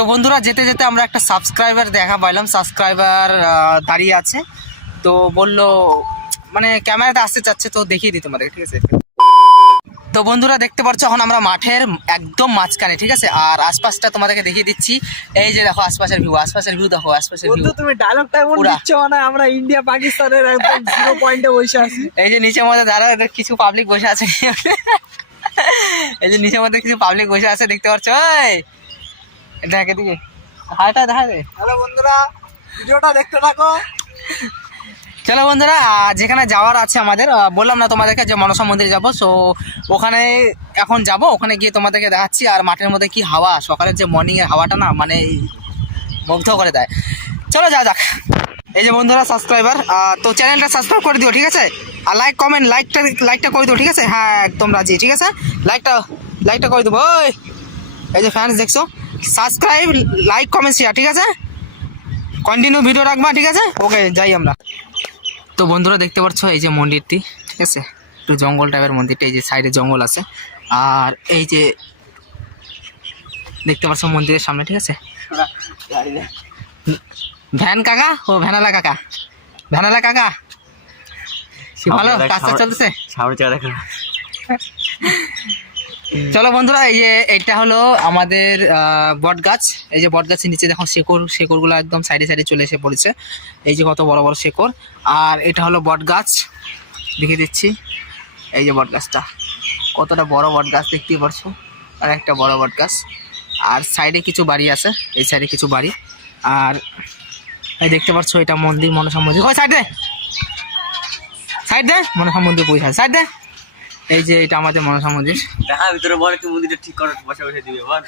তো বন্ধুরা যেতে যেতে আমরা একটা সাবস্ক্রাইবার দেখা পাইলাম। সাবস্ক্রাইবার দাঁড়িয়ে আছে। তো বলল মানে ক্যামেরাতে আসতে চাচ্ছে তো দেখিয়ে দিই তোমাদেরকে ঠিক আছে? তো বন্ধুরা দেখতে পাচ্ছ এখন আমরা মাঠের একদম মাঝখানে ঠিক আছে? আর আশপাশটা তোমাদেরকে দেখিয়ে দিচ্ছি। এই যে দেখো আশপাশের ভিউ আশপাশের ভিউ দেখো আশপাশের ভিউ তুমি ডায়লগটা এমন। দিচ্ছ মানে আমরা ইন্ডিয়া পাকিস্তানের একদম জিরো পয়েন্টে বসে আছি। এই যে নিচের মধ্যে এদের কিছু পাবলিক বসে আছে এই যে নিচের মধ্যে কিছু পাবলিক বসে আছে দেখতে পাচ্ছ? ওই দেখ এদিকে হাইটা দেখা দে হ্যালো বন্ধুরা ভিডিওটা দেখতে থাকো। চলো বন্ধুরা যেখানে যাওয়ার আছে আমাদের বললাম না তোমাদেরকে যে মনসা মন্দিরে যাব সো ওখানে এখন যাব ওখানে গিয়ে তোমাদেরকে দেখাচ্ছি আর মাঠের মধ্যে কি হাওয়া সকালের যে মর্নিং এর হাওয়াটা না মানে মুগ্ধ করে দেয়। চলো যা যাক। এই যে বন্ধুরা সাবস্ক্রাইবার তো চ্যানেলটা সাবস্ক্রাইব করে দিও ঠিক আছে? আর লাইক কমেন্ট লাইকটা লাইকটা করে দিও ঠিক আছে? হ্যাঁ একদম রাজি ঠিক আছে? লাইকটা লাইকটা করে দেবো ওই। এই যে ফ্যান্স দেখছ? সাবস্ক্রাইব লাইক কমেন্ট শেয়ার ঠিক আছে? কন্টিনিউ ভিডিও রাখবা ঠিক আছে? ওকে যাই আমরা। তো বন্ধুরা দেখতে পাচ্ছ এই যে মন্দিরটি ঠিক আছে? একটু জঙ্গল টাইপের মন্দিরটা এই যে সাইডে জঙ্গল আছে। আর এই যে দেখতে পাচ্ছ মন্দিরের সামনে ঠিক আছে? ভ্যান কাকা? ও ভ্যানালা কাকা। ভ্যানালা কাকা? ভালো? কাজটা চলতেছে? সামনে দেখা। চলো বন্ধুরা, এই যে এটা হলো আমাদের বট গাছ এই যে বট গাছের নিচে দেখো শেকড়, শেকড়গুলো একদম সাইডে সাইডে চলে এসে পড়েছে। এই যে কত বড় বড় শেকড়। আর এটা হলো বট গাছ দেখে দিচ্ছি। এই যে বট গাছটা কতটা বড় বট গাছ দেখতেই পারছ। আর একটা বড় বট গাছ আর সাইডে কিছু বাড়ি আছে। এই সাইডে কিছু বাড়ি। আর এই দেখতে পাচ্ছ এটা মন্দির, মনসা মন্দির। ওই সাইড সাইড দে, মনসা মন্দির পয়সা সাইড দে। এই যে এটা আমাদের মনসা মন্দির। দেখা ভিতরে বল একটু মন্দিরটা ঠিক করে বসে বসে দিবে বল।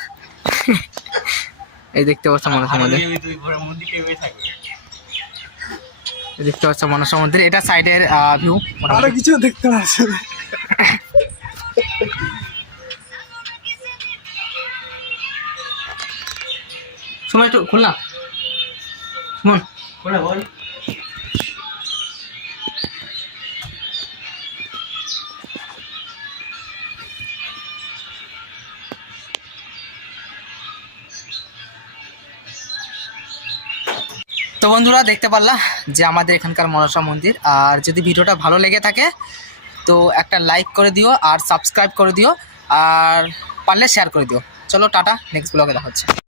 এই দেখতে পাচ্ছ মনসা মন্দির। দেখতে পাচ্ছ মনসা মন্দির। এটা সাইডের ভিউ আরও কিছু দেখতে পাচ্ছি। সময় একটু খুললাম শুনুন বলে বল। তো বন্ধুরা, দেখতে পারলা যে আমাদের এখানকার মনসা মন্দির। আর যদি ভিডিওটা ভালো লেগে থাকে, তো একটা লাইক করে দিও আর সাবস্ক্রাইব করে দিও। আর পারলে শেয়ার করে দিও। চলো, টাটা নেক্সট ব্লগে দেখা হচ্ছে।